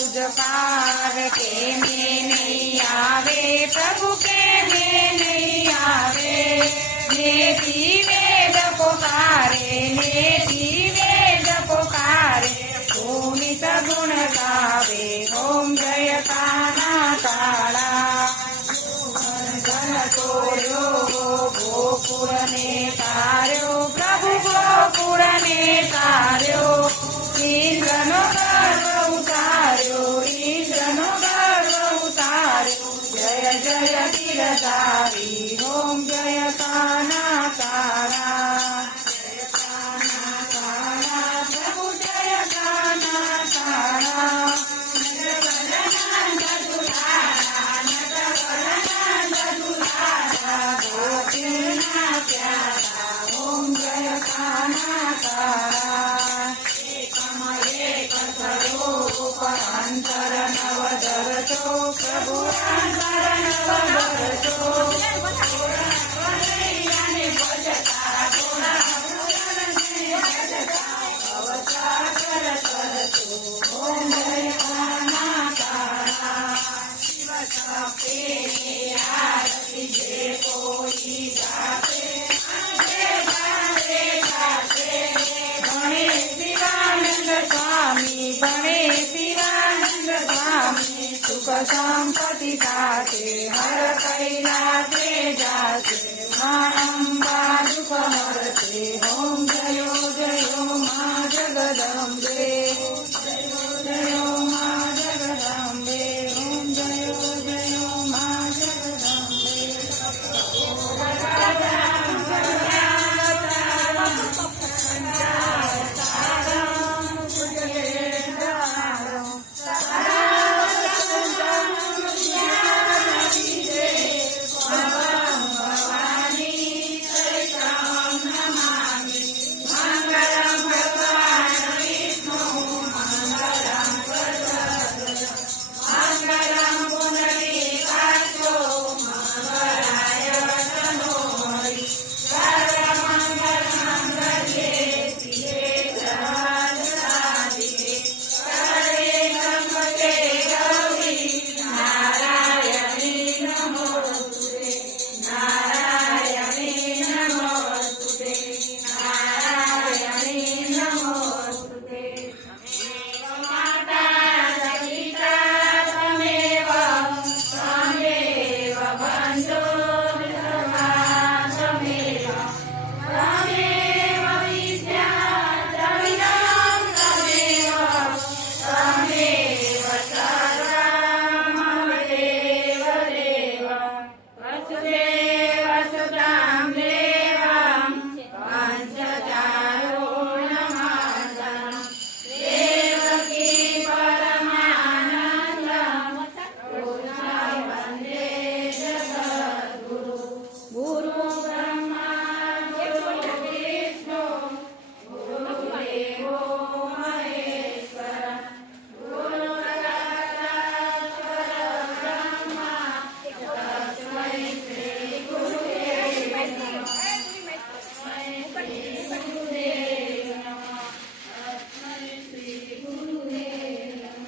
तुझकार के में नहीं आवे प्रभु के में नहीं आवे नेति वेद पुकारे नेति वेद पुकारे पुनित गुण गावे ओम जय काना काला तोड़ो गोकुल ने तार्यो प्रभु गोकुल ने तार्यो इंद्रनो गर्व उतार्यो इंद्रनो गर्व उतार्यो जय जय गिरधारी ओम जय काना काला प्रभु जय काना काला ओम जय काना काला एक स्वरूप अंतर नवदरतो प्रभु अंतर नवदरतो अवतार करतो ओम जय काना काला शिव सपे आरती जे कोई गाते गणेश शिवानंद स्वामी गणेश शिवानंद स्वामी सुख संपत्ति दाते हर कैलासे जाते माँ अम्बा दुख हरते ओम जयो जयो माँ जगदम्बे जयो जयो